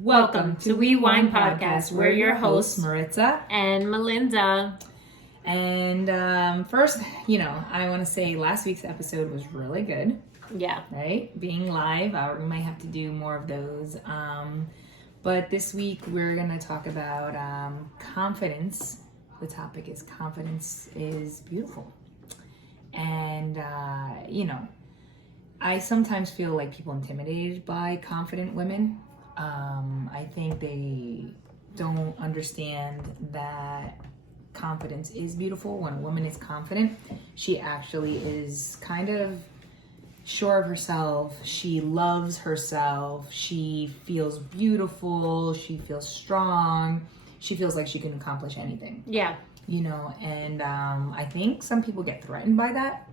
Welcome to Unwind Podcast. We're your hosts, Maritza and Melinda. And first, I want to say last week's episode was really good. Yeah. Right? Being live, we might have to do more of those. But this week we're going to talk about confidence. The topic is confidence is beautiful. And, I sometimes feel like people intimidated by confident women. I think they don't understand that confidence is beautiful. When a woman is confident, she actually is kind of sure of herself. She loves herself. She feels beautiful. She feels strong. She feels like she can accomplish anything. Yeah. And I think some people get threatened by that.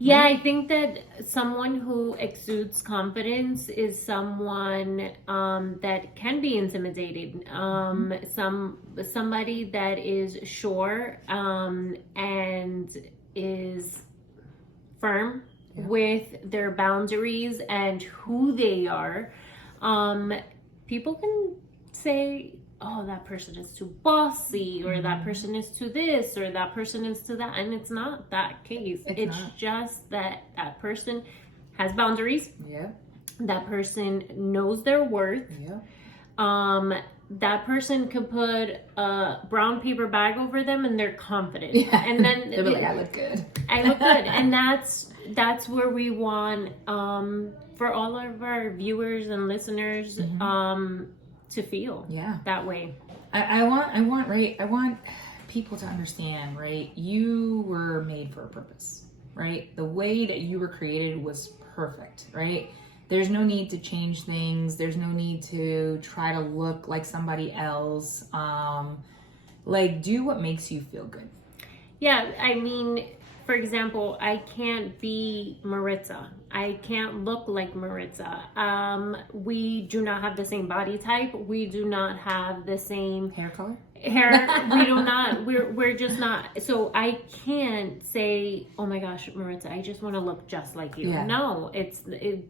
Yeah, I think that someone who exudes confidence is someone that can be intimidated. Somebody that is sure and is firm with their boundaries and who they are. People can say, oh, that person is too bossy, or that person is too this, or that person is too that. And it's not that case. It's just that person has boundaries. Yeah. That person knows their worth. Yeah. That person could put a brown paper bag over them and they're confident. Yeah. And then they'll be like, I look good. I look good. And that's where we want for all of our viewers and listeners to feel that way. I want people to understand, right? You were made for a purpose, right? The way that you were created was perfect, right? There's no need to change things. There's no need to try to look like somebody else. Do what makes you feel good. Yeah, I mean, for example, I can't be Maritza. I can't look like Maritza. We do not have the same body type. We do not have the same hair color. We do not. We're just not. So I can't say, oh my gosh, Maritza, I just want to look just like you. Yeah. No,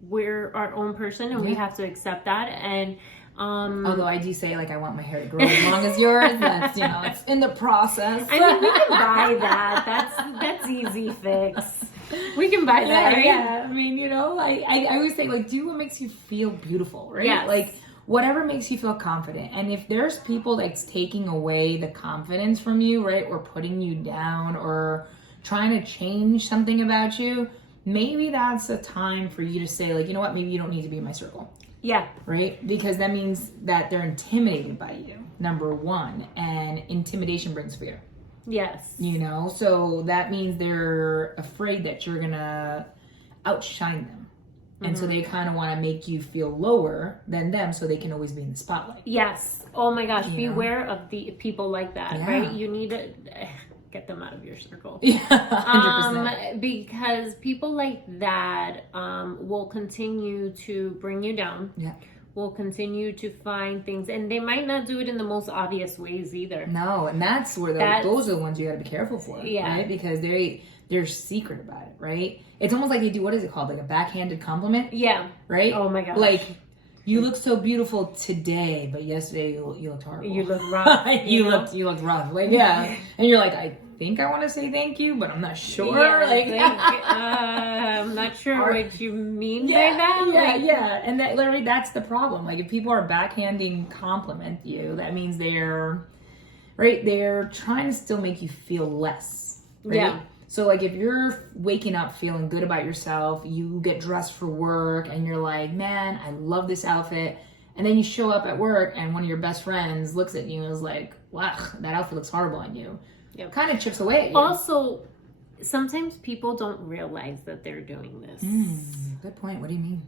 we're our own person, and we have to accept that. And although I do say, I want my hair to grow as long as yours. That's, it's in the process. I mean, we can buy that. That's easy fix. We can buy that, right? Yeah. I mean, I always say, do what makes you feel beautiful, right? Yes. Whatever makes you feel confident. And if there's people that's taking away the confidence from you, right, or putting you down or trying to change something about you, maybe that's a time for you to say, you know what, maybe you don't need to be in my circle. Yeah. Right? Because that means that they're intimidated by you, number one. And intimidation brings fear. Yes. So that means they're afraid that you're going to outshine them. And so they kind of want to make you feel lower than them so they can always be in the spotlight. Yes. Oh my gosh. Beware of the people like that, right? You need to get them out of your circle. Yeah, 100%. Because people like that will continue to bring you down. Yeah. Will continue to find things, and they might not do it in the most obvious ways either. No, and that's where those are the ones you got to be careful for, right? Because they're secret about it, right? It's almost like they do, what is it called? Like a backhanded compliment? Yeah. Right? Oh my gosh. You look so beautiful today, but yesterday you looked horrible. You look rough. you looked rough. And you're like, I think I want to say thank you, but I'm not sure. I'm not sure what you mean by that. Yeah. And that's the problem. If people are backhanding compliment you, that means they're trying to still make you feel less. Right? Yeah. So if you're waking up feeling good about yourself, you get dressed for work and you're like, man, I love this outfit. And then you show up at work and one of your best friends looks at you and is like, wow, that outfit looks horrible on you. Yep. Kind of chips away at you. Also, sometimes people don't realize that they're doing this. Good point. What do you mean?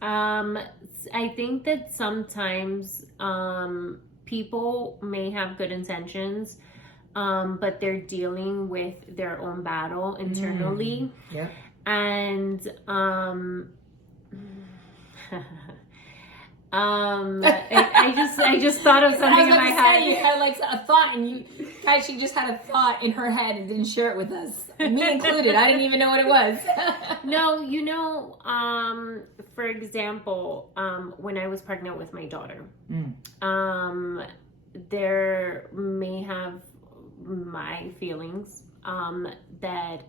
I think that sometimes people may have good intentions, but they're dealing with their own battle internally. Yeah. And I just thought of something in my head. You had like a thought, and you actually just had a thought in her head and didn't share it with us, me included. I didn't even know what it was. No, you know, for example, when I was pregnant with my daughter, there may have my feelings that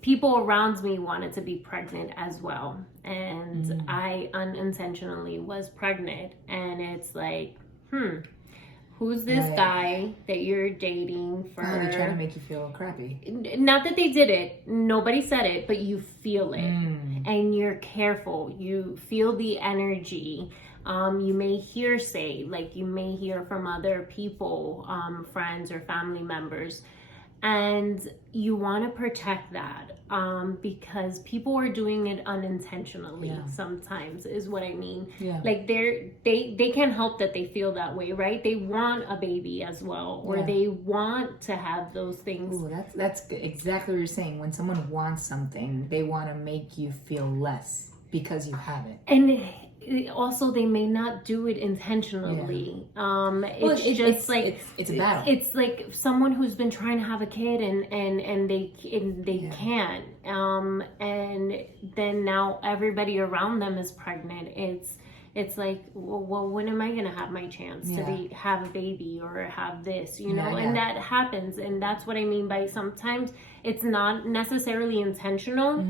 people around me wanted to be pregnant as well, and I unintentionally was pregnant, and it's like, who's this guy that you're dating for? Oh, they're trying to make you feel crappy. Not that they did it, nobody said it, but you feel it, and you're careful, you feel the energy. You may you may hear from other people, friends or family members, and you want to protect that because people are doing it unintentionally sometimes, is what I mean. Like they can't help that they feel that way, right? They want a baby as well, or they want to have those things. Ooh, that's exactly what you're saying. When someone wants something, they want to make you feel less because you have it. And also, they may not do it intentionally. It's a battle. It's like someone who's been trying to have a kid and they can't. And then now everybody around them is pregnant. It's like, well, when am I gonna have my chance to have a baby or have this, you know? And that happens, and that's what I mean by sometimes it's not necessarily intentional.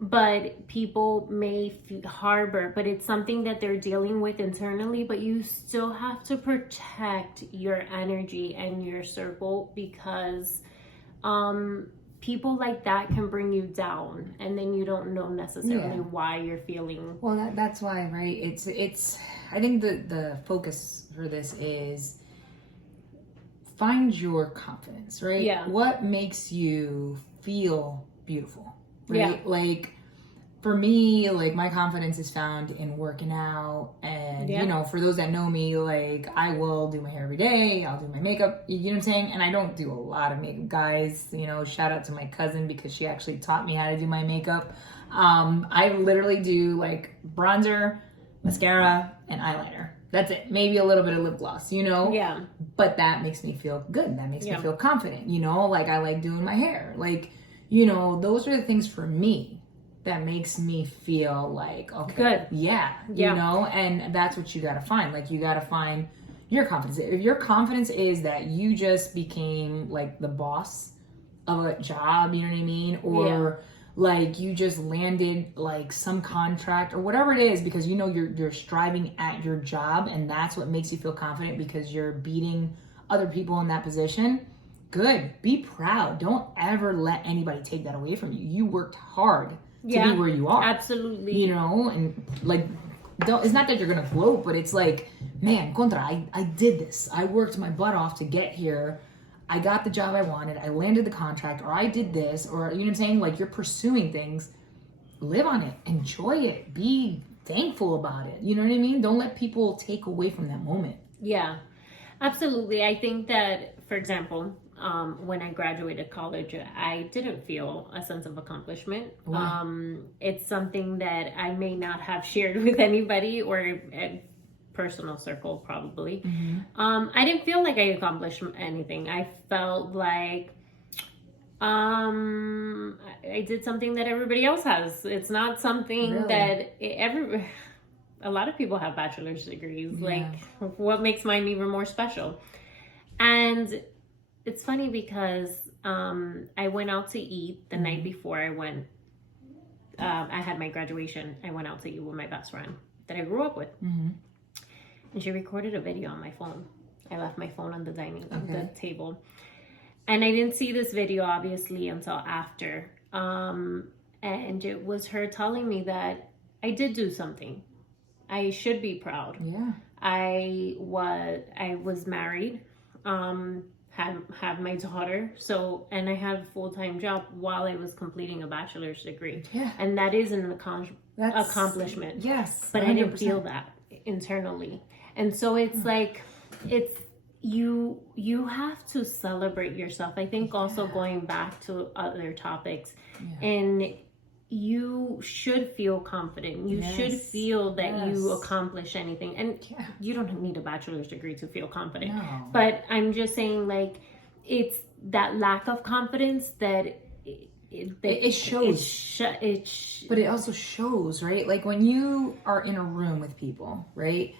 But people may harbor, but it's something that they're dealing with internally, but you still have to protect your energy and your circle, because people like that can bring you down, and then you don't know necessarily why you're feeling. Well, that's why, right? It's I think the focus for this is find your confidence, right? Yeah. What makes you feel beautiful? Right? Like for me, like my confidence is found in working out, and you know, for those that know me, like I will do my hair every day, I'll do my makeup, you know what I'm saying? And I don't do a lot of makeup, guys. You know, shout out to my cousin because she actually taught me how to do my makeup. I literally do like bronzer, mascara, and eyeliner. That's it. Maybe a little bit of lip gloss, you know? Yeah. But that makes me feel good. That makes me feel confident, you know? Like I like doing my hair. Like, you know, those are the things for me that makes me feel like, okay, good. Yeah. You know? And that's what you got to find. Like, you got to find your confidence. If your confidence is that you just became like the boss of a job, you know what I mean? Or like you just landed like some contract or whatever it is, because you know you're striving at your job, and that's what makes you feel confident because you're beating other people in that position. Good. Be proud. Don't ever let anybody take that away from you. You worked hard to be where you are. Absolutely. You know, and like, it's not that you're going to gloat, but it's like, man, contra, I did this. I worked my butt off to get here. I got the job I wanted. I landed the contract, or I did this, or, you know what I'm saying? Like, you're pursuing things. Live on it. Enjoy it. Be thankful about it. You know what I mean? Don't let people take away from that moment. Yeah, absolutely. I think that, for example, when I graduated college, I didn't feel a sense of accomplishment. It's something that I may not have shared with anybody, or a personal circle probably. I didn't feel like I accomplished anything. I felt like I did something that everybody else has. It's not something that a lot of people have bachelor's degrees. Like, what makes mine even more special? And it's funny because I went out to eat the night before I went. I had my graduation. I went out to eat with my best friend that I grew up with. And she recorded a video on my phone. I left my phone on the the table. And I didn't see this video, obviously, until after. And it was her telling me that I did do something. I should be proud. Yeah. I was married, had my daughter, and I had a full-time job while I was completing a bachelor's degree. Yeah. And that is an accomplishment. Yes. But 100%. I didn't feel that internally. And so it's like, you have to celebrate yourself. I think also going back to other topics, and you should feel confident. You should feel that you accomplish anything. And you don't need a bachelor's degree to feel confident. No. But I'm just saying, like, it's that lack of confidence that it shows. But it also shows, right? Like when you are in a room with people, right?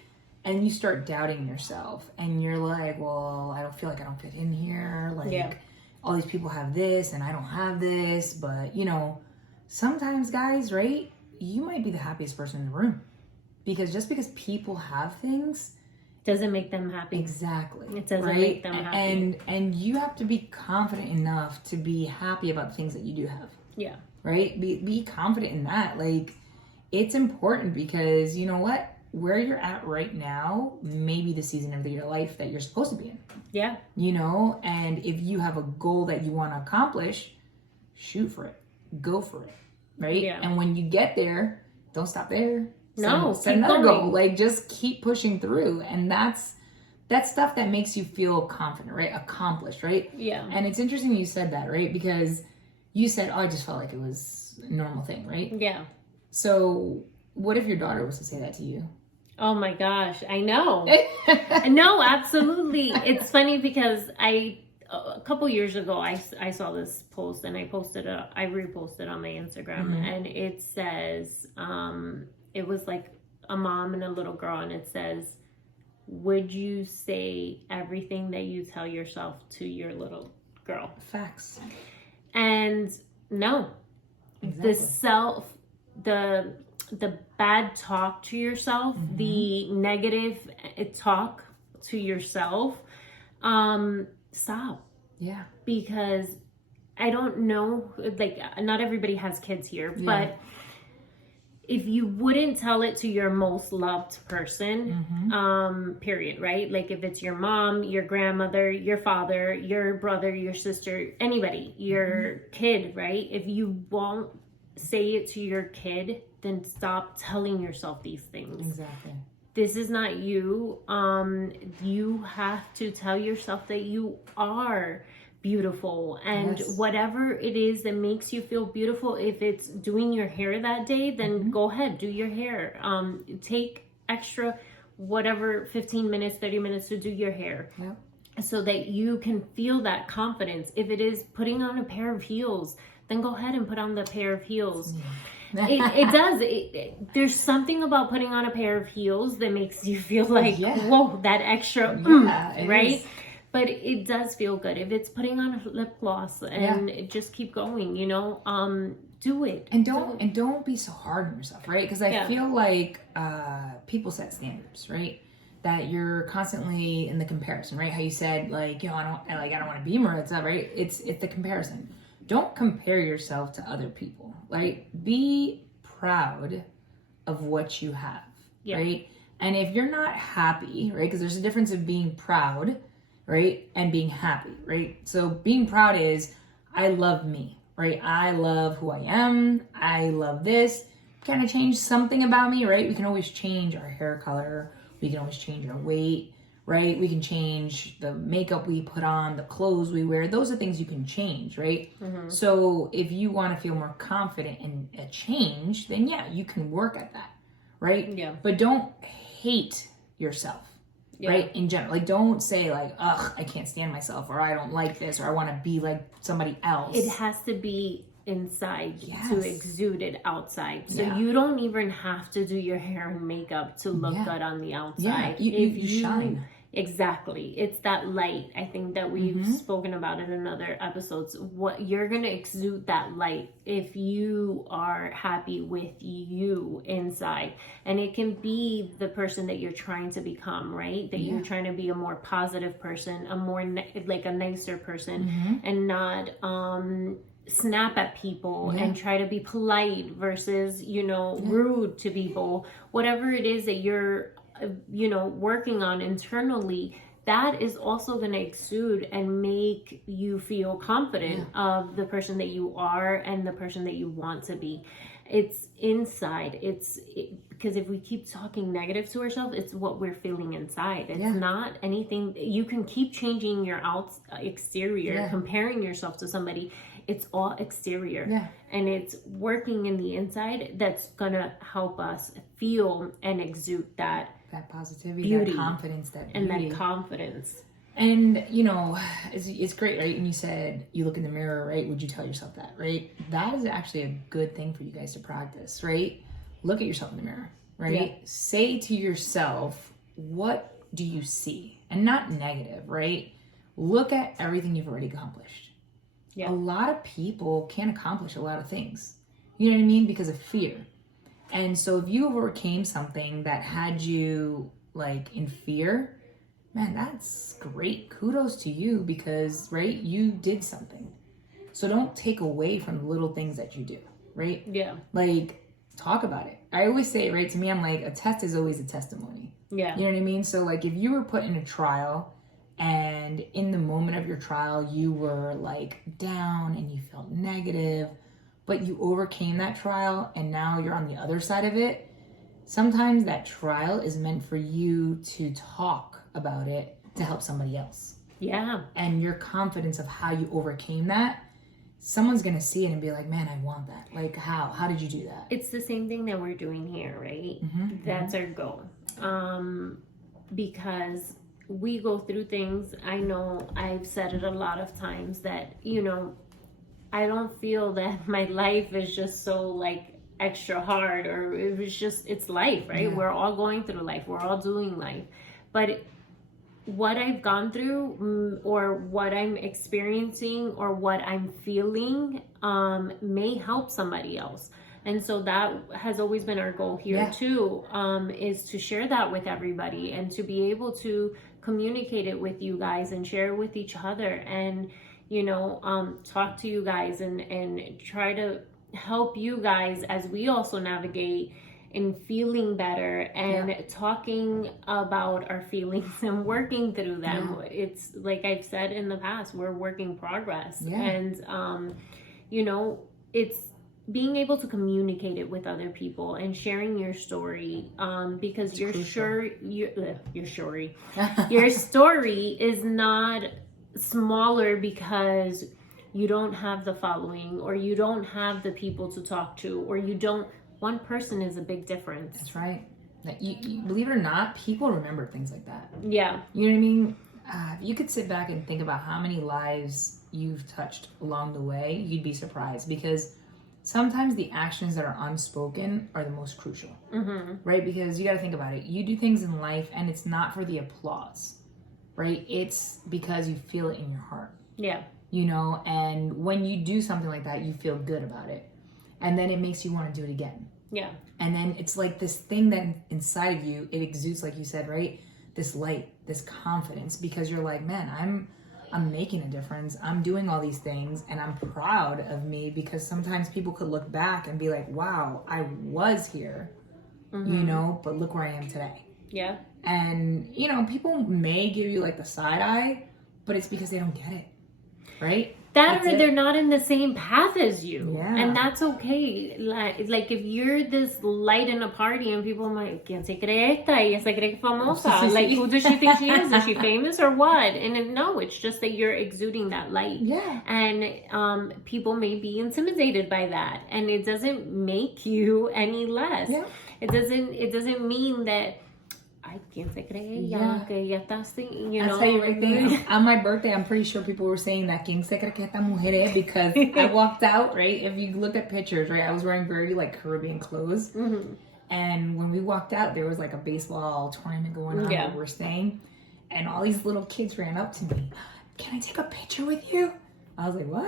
And you start doubting yourself and you're like, well, I don't feel like I don't fit in here. Like all these people have this and I don't have this. But, you know, sometimes, guys, right? You might be the happiest person in the room. Because just because people have things doesn't make them happy. Exactly. It doesn't make them happy. And you have to be confident enough to be happy about the things that you do have. Yeah. Right? Be confident in that. Like, it's important because you know what? Where you're at right now may be the season of your life that you're supposed to be in. Yeah. You know? And if you have a goal that you want to accomplish, shoot for it. Go for it. Right? Yeah. And when you get there, don't stop there. Set another goal. Like, just keep pushing through. And that's stuff that makes you feel confident, right? Accomplished, right? Yeah. And it's interesting you said that, right? Because you said, oh, I just felt like it was a normal thing, right? Yeah. So what if your daughter was to say that to you? Oh my gosh, I know. No, absolutely. It's funny because a couple years ago, I saw this post and I reposted on my Instagram, and it says, it was like a mom and a little girl, and it says, would you say everything that you tell yourself to your little girl? Facts. And no, Exactly. the bad talk to yourself, the negative talk to yourself, stop. Yeah. Because I don't know, like, not everybody has kids here, but if you wouldn't tell it to your most loved person, period, right? Like if it's your mom, your grandmother, your father, your brother, your sister, anybody, your kid, right? If you won't say it to your kid, then stop telling yourself these things. Exactly. This is not you. You have to tell yourself that you are beautiful, and whatever it is that makes you feel beautiful, if it's doing your hair that day, then go ahead, do your hair. Take extra whatever 15 minutes, 30 minutes to do your hair. So that you can feel that confidence. If it is putting on a pair of heels, then go ahead and put on the pair of heels. It does. There's something about putting on a pair of heels that makes you feel like, whoa, that extra, right? Is. But it does feel good. If it's putting on lip gloss and just keep going, you know, do it. And don't be so hard on yourself, right? Because I feel like people set standards, right? That you're constantly in the comparison, right? How you said, like, you know, I don't want to be Maritza, right? It's the comparison. Don't compare yourself to other people, right? Be proud of what you have, right? And if you're not happy, right? Because there's a difference of being proud, right? And being happy, right? So being proud is, I love me, right? I love who I am. I love this. Kind of change something about me, right? We can always change our hair color. We can always change our weight, right? We can change the makeup we put on, the clothes we wear. Those are things you can change, right? So if you want to feel more confident in a change, then you can work at that, right? Yeah. But don't hate yourself, right? In general, like, don't say like, ugh, I can't stand myself, or I don't like this, or I want to be like somebody else. It has to be inside to exude it outside. So you don't even have to do your hair and makeup to look good on the outside. You shine. Exactly. It's that light. I think that we've spoken about it in other episodes. What you're going to exude that light if you are happy with you inside. And it can be the person that you're trying to become, right? That you're trying to be a more positive person, a more like a nicer person, and not snap at people and try to be polite versus, you know, rude to people. Whatever it is that you're working on internally, that is also going to exude and make you feel confident of the person that you are and the person that you want to be. It's inside. Because if we keep talking negative to ourselves, it's what we're feeling inside. It's not anything. You can keep changing your exterior, comparing yourself to somebody. it's all exterior. Yeah. And it's working in the inside that's gonna help us feel and exude that positivity, beauty, that confidence, that and beauty. that confidence. And, you know, it's great, right? And you said you look in the mirror, right? Would you tell yourself that, right? That is actually a good thing for you guys to practice, right? Look at yourself in the mirror, right? Yeah. Say to yourself, what do you see? And not negative, right? Look at everything you've already accomplished. Yeah. A lot of people can't accomplish a lot of things. You know what I mean? Because of fear. And so if you overcame something that had you like in fear, man, that's great. Kudos to you because, right, you did something. So don't take away from the little things that you do, right? Yeah. Like, talk about it. I always say, right, to me, I'm like, a test is always a testimony. Yeah. You know what I mean? So, like, if you were put in a trial and in the moment of your trial, you were, like, down and you felt negative, but you overcame that trial and now you're on the other side of it, sometimes that trial is meant for you to talk about it to help somebody else. Yeah. And your confidence of how you overcame that, someone's gonna see it and be like, man, I want that. Like, how did you do that? It's the same thing that we're doing here, right? Mm-hmm, That's our goal. Because we go through things. I know I've said it a lot of times that, you know, I don't feel that my life is just so like extra hard, or it was just, it's life, right? Yeah. We're all going through life. We're all doing life. But what I've gone through, or what I'm experiencing, or what I'm feeling, may help somebody else. And so that has always been our goal here too, is to share that with everybody and to be able to communicate it with you guys and share it with each other, and, you know, talk to you guys and try to help you guys as we also navigate in feeling better and talking about our feelings and working through them. It's like I've said in the past, we're work in progress. And, you know, it's being able to communicate it with other people and sharing your story, because your story is not smaller because you don't have the following, or you don't have the people to talk to, or you don't. One person is a big difference. That's right. You believe it or not, people remember things like that. Yeah. You know what I mean? You could sit back and think about how many lives you've touched along the way. You'd be surprised, because sometimes the actions that are unspoken are the most crucial, right? Because you got to think about it. You do things in life and it's not for the applause, right? It's because you feel it in your heart. Yeah. You know, and when you do something like that, you feel good about it. And then it makes you want to do it again. Yeah. And then it's like this thing that inside of you, it exudes, like you said, right? This light, this confidence, because you're like, man, I'm making a difference. I'm doing all these things and I'm proud of me, because sometimes people could look back and be like, wow, I was here, you know, but look where I am today. Yeah. And, you know, people may give you like the side eye, but it's because they don't get it, right? That, or they're not in the same path as you. Yeah. And that's okay. Like if you're this light in a party and people are like, ¿Quién se cree esta? Ella se cree famosa. Like, who does she think she is? Is she famous or what? And no, it's just that you're exuding that light. Yeah. And people may be intimidated by that. And it doesn't make you any less. Yeah. It doesn't mean that, ay, ¿quién se cree ella? Que ella está así, you know. I'll tell you right there, on my birthday, I'm pretty sure people were saying that ¿Quién se cree que esta mujer es? Because I walked out, right? If you look at pictures, right? I was wearing very like Caribbean clothes. And when we walked out, there was like a baseball tournament going on where we're staying. And all these little kids ran up to me. Can I take a picture with you? I was like, what?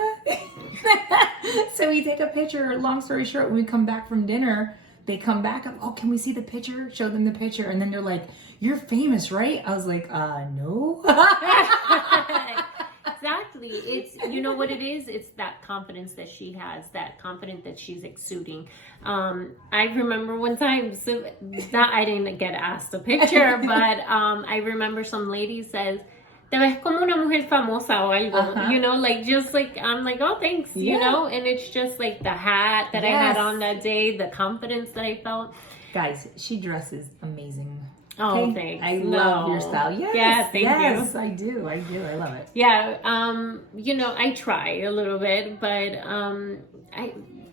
So we take a picture. Long story short, when we come back from dinner, they come back up, oh, can we see the picture? Show them the picture. And then they're like, you're famous, right? I was like, no. Exactly. It's, you know what it is? It's that confidence that she has, that confidence that she's exuding. I remember one time, so that I didn't get asked a picture, but I remember some lady says, te ves como una mujer famosa o algo, you know, like, just like, I'm like, oh, thanks, you know, and it's just like the hat that I had on that day, the confidence that I felt. Guys, she dresses amazing. Oh, Okay? thanks. I No. love your style. Yes, Yeah, thank you. yes, I do. I love it. Yeah, I try a little bit, but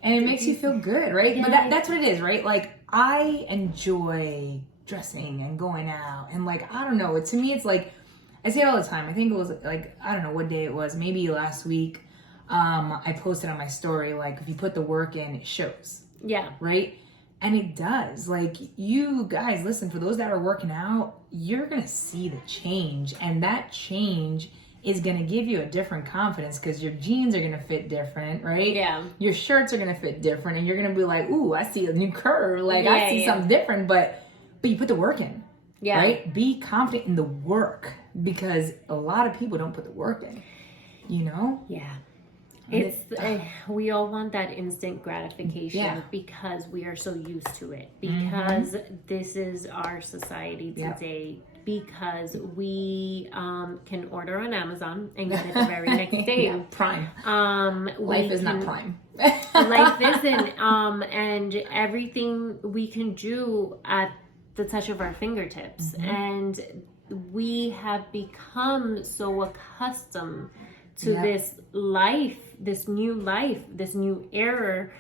And it makes you feel good, right? Yeah. But that's what it is, right? Like, I enjoy dressing and going out. And, like, I don't know. To me, it's like, I say it all the time. I think it was, like, I don't know what day it was. Maybe last week, I posted on my story, like, if you put the work in, it shows. Yeah. Right? And it does. Like, you guys, listen, for those that are working out, you're going to see the change. And that change is going to give you a different confidence because your jeans are going to fit different, right? Yeah. Your shirts are going to fit different. And you're going to be like, ooh, I see a new curve. Like, Yeah, I see something different. But you put the work in. Yeah. Right? Be confident in the work because a lot of people don't put the work in. You know? Yeah. We all want that instant gratification because we are so used to it, because this is our society today, because we can order on Amazon and get it the very next day. Prime. Life is not prime. Life isn't. And everything we can do at the touch of our fingertips. And we have become so accustomed to this life, this new era.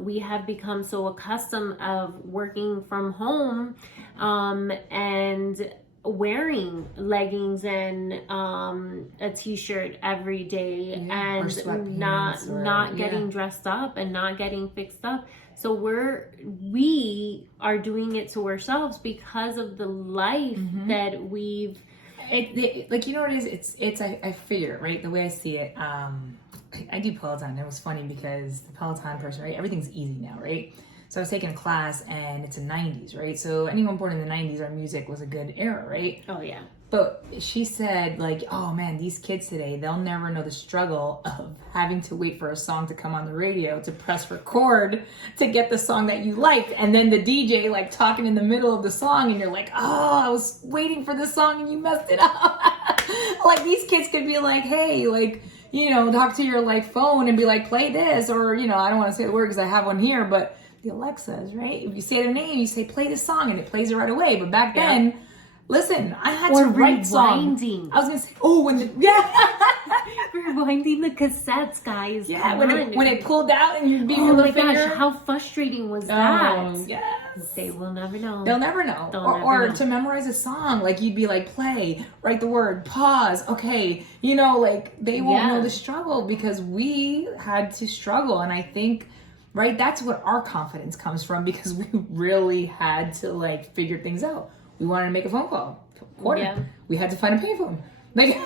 We have become so accustomed of working from home and wearing leggings and a t-shirt every day and not getting dressed up and not getting fixed up. So we are doing it to ourselves because of the life that we've. Like, you know what it is? It's I figure, right? The way I see it, I do Peloton. It was funny because the Peloton person, right? Everything's easy now, right? So I was taking a class and it's the 90s, right? So anyone born in the 90s, our music was a good era, right? Oh, yeah. But she said, like, oh man, these kids today, they'll never know the struggle of having to wait for a song to come on the radio, to press record, to get the song that you liked. And then the DJ, like, talking in the middle of the song, and you're like, oh, I was waiting for this song and you messed it up. Like, these kids could be like, hey, like, you know, talk to your, like, phone and be like, play this. Or, you know, I don't want to say the word because I have one here, but the Alexas, right? If you say their name, you say, play this song, and it plays it right away. But back then... Listen, I had to write songs. I was gonna say, rewinding the cassettes, guys. Yeah, when it pulled out and you'd be with the finger. Gosh, how frustrating was that? Oh, yes. They will never know. They'll never know. Or to memorize a song, like you'd be like, play, write the word, pause, okay. You know, like they won't know the struggle because we had to struggle. And I think, right, that's what our confidence comes from because we really had to like figure things out. We wanted to make a phone call. We had to find a payphone. Like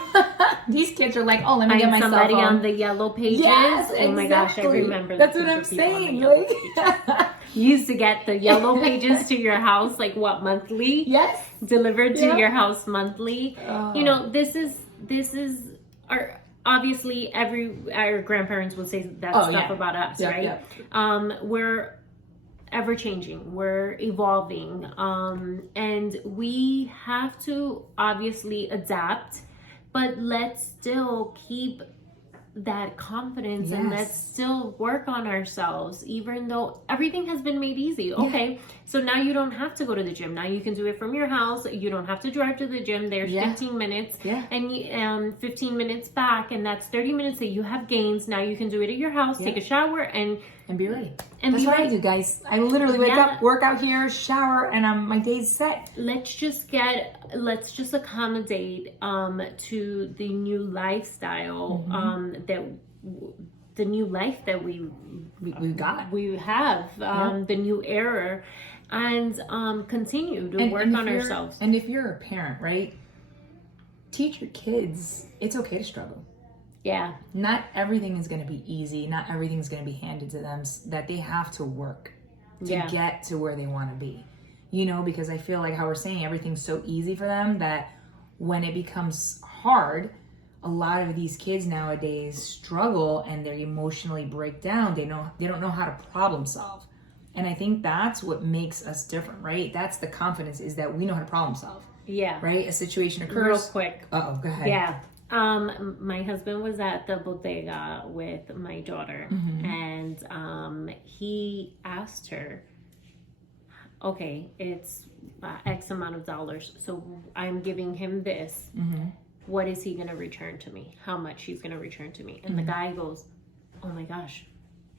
these kids are like, oh, let me get my cell phone. Somebody on the yellow pages. Yes, exactly. Oh my gosh, I remember. That's what I'm saying. Like, you used to get the yellow pages to your house, like what, monthly? Yes. Delivered to your house monthly. You know, this is our. Obviously, our grandparents would say that stuff about us, right? Yeah. We're ever changing, we're evolving, and we have to obviously adapt, but let's still keep that confidence and let's still work on ourselves, even though everything has been made easy. Okay, so now you don't have to go to the gym. Now you can do it from your house. You don't have to drive to the gym. There's 15 minutes and 15 minutes back, and that's 30 minutes that you have gains. Now you can do it at your house, take a shower, and be ready. That's what I do, guys. I literally wake up, work out here, shower, and my day's set. Let's just accommodate to the new lifestyle the new life that we have, the new era, and continue to work on ourselves. And if you're a parent, right, teach your kids it's okay to struggle. Yeah. Not everything is going to be easy. Not everything is going to be handed to them. That they have to work to get to where they want to be. You know, because I feel like how we're saying everything's so easy for them that when it becomes hard, a lot of these kids nowadays struggle and they emotionally break down. They don't know how to problem solve. And I think that's what makes us different, right? That's the confidence, is that we know how to problem solve. Yeah. Right? A situation occurs. Real quick. Uh-oh, go ahead. Yeah. My husband was at the bodega with my daughter, and he asked her, okay, it's X amount of dollars. So I'm giving him this. Mm-hmm. What is he going to return to me? How much he's going to return to me? And the guy goes, oh my gosh,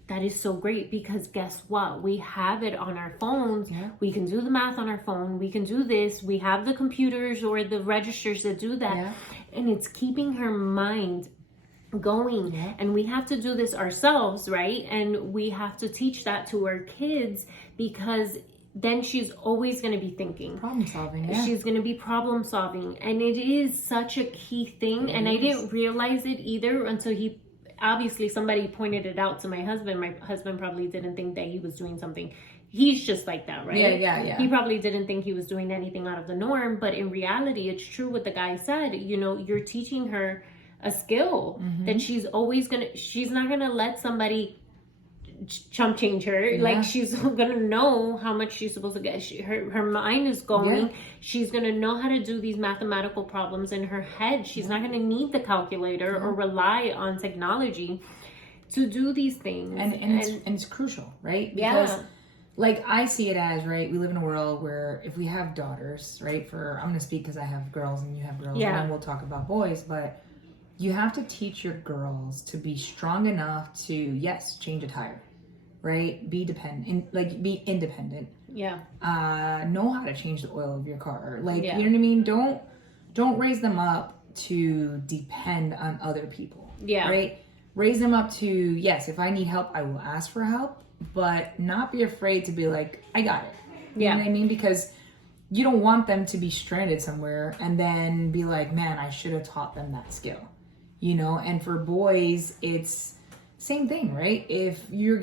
that is so great, because guess what? We have it on our phones. Yeah. We can do the math on our phone. We can do this. We have the computers or the registers that do that. Yeah. And it's keeping her mind going. Yeah. And we have to do this ourselves, right? And we have to teach that to our kids, because then she's always going to be thinking. Problem solving, yeah. She's going to be problem solving. And it is such a key thing. And I didn't realize it either until obviously somebody pointed it out to my husband. My husband probably didn't think that he was doing something. He's just like that, right? Yeah. He probably didn't think he was doing anything out of the norm. But in reality, it's true what the guy said. You know, you're teaching her a skill that she's not going to let somebody chump change her. Yeah. Like, she's gonna know how much she's supposed to get. Her mind is going. Yeah. She's gonna know how to do these mathematical problems in her head. She's not gonna need the calculator or rely on technology to do these things. And it's crucial, right? Because like, I see it as, right, we live in a world where if we have daughters, right, I'm gonna speak because I have girls and you have girls, and then we'll talk about boys, but you have to teach your girls to be strong enough to, yes, change a tire, right? Be be independent. Yeah. Know how to change the oil of your car. Like, you know what I mean? Don't raise them up to depend on other people. Yeah. Right? Raise them up to, yes, if I need help, I will ask for help, but not be afraid to be like, I got it. You know what I mean? Because you don't want them to be stranded somewhere and then be like, man, I should have taught them that skill. You know, and for boys, it's same thing, right? If you're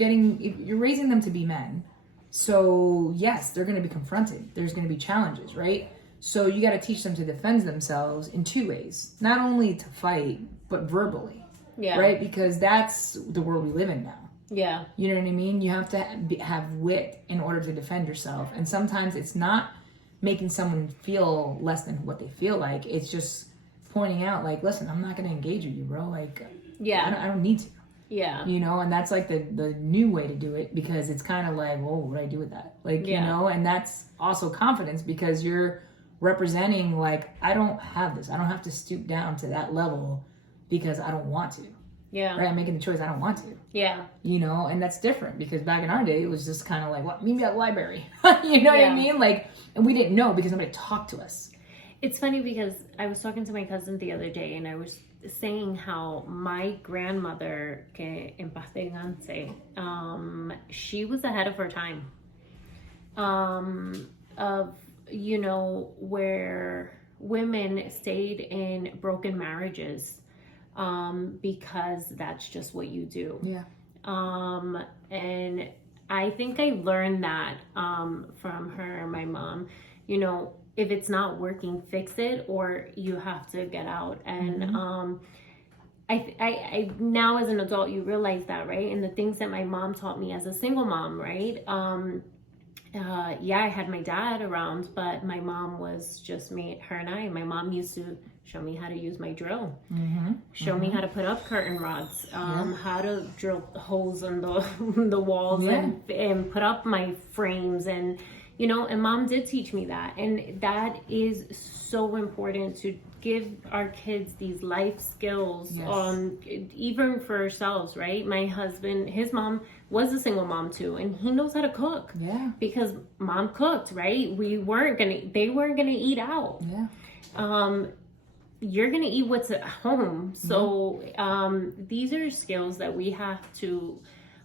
raising them to be men, so yes, they're going to be confronted. There's going to be challenges, right? So you got to teach them to defend themselves in two ways, not only to fight, but verbally, right? Because that's the world we live in now. Yeah. You know what I mean? You have to have wit in order to defend yourself. And sometimes it's not making someone feel less than what they feel like. It's just pointing out, like, listen, I'm not going to engage with you, bro. Like, I don't need to. Yeah. You know, and that's like the new way to do it, because it's kind of like, well, what do I do with that? Like, you know, and that's also confidence, because you're representing, like, I don't have this. I don't have to stoop down to that level because I don't want to. Yeah. Right? I'm making the choice I don't want to. Yeah. You know, and that's different, because back in our day, it was just kind of like, what, meet me at the library. You know what I mean? Like, and we didn't know because somebody talked to us. It's funny because I was talking to my cousin the other day, and I was saying how my grandmother, que en paz descanse, she was ahead of her time. Of, you know, where women stayed in broken marriages because that's just what you do. Yeah. And I think I learned that from her, my mom. You know, if it's not working, fix it, or you have to get out. And I now as an adult, you realize that, right? And the things that my mom taught me as a single mom, right? I had my dad around, but my mom was just her and I. My mom used to show me how to use my drill, show me how to put up curtain rods, how to drill holes in the walls and put up my frames, and you know, and mom did teach me that. And that is so important, to give our kids these life skills, even for ourselves, right? My husband, his mom was a single mom too, and he knows how to cook. Yeah. Because mom cooked, right? They weren't gonna eat out. Yeah. You're gonna eat what's at home. So these are skills that we have to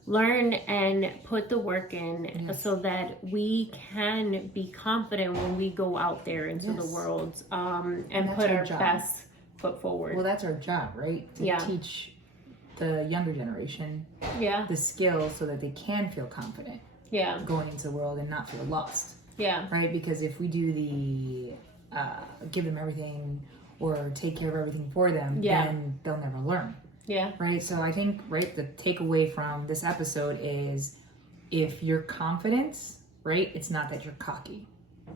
learn and put the work in, so that we can be confident when we go out there into the world, and put our best foot forward. Well, that's our job, right? To teach the younger generation the skills so that they can feel confident going into the world and not feel lost. Right? Because if we do the give them everything or take care of everything for them, then they'll never learn. Yeah. Right. So I think, right, the takeaway from this episode is, if you're confident, right, it's not that you're cocky.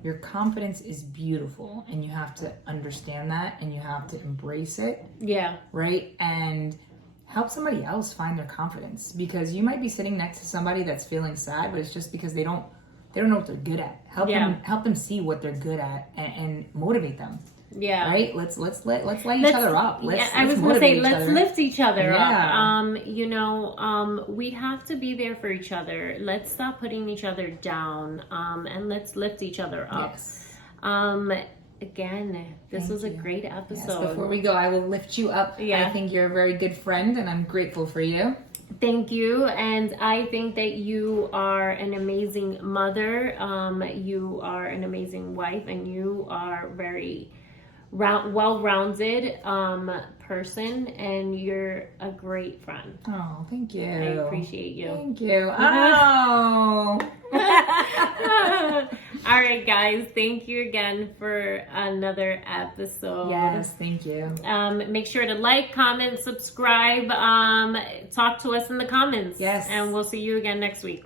Your confidence is beautiful, and you have to understand that, and you have to embrace it. Yeah. Right. And help somebody else find their confidence, because you might be sitting next to somebody that's feeling sad, but it's just because they don't they don't know what they're good at. Help Yeah. them see what they're good at and motivate them. Yeah. Right? Let's light each other up. I was gonna say, let's lift each other Yeah. up. We have to be there for each other. Let's stop putting each other down. And let's lift each other up. Yes. Again, this was a great episode. Yes, before we go, I will lift you up. Yeah. I think you're a very good friend, and I'm grateful for you. Thank you. And I think that you are an amazing mother. You are an amazing wife, and you are very well-rounded person, and you're a great friend. Oh, thank you. I appreciate you. Thank you. Oh. All right, guys. Thank you again for another episode. Yes, thank you. Make sure to like, comment, subscribe. Talk to us in the comments. Yes. And we'll see you again next week.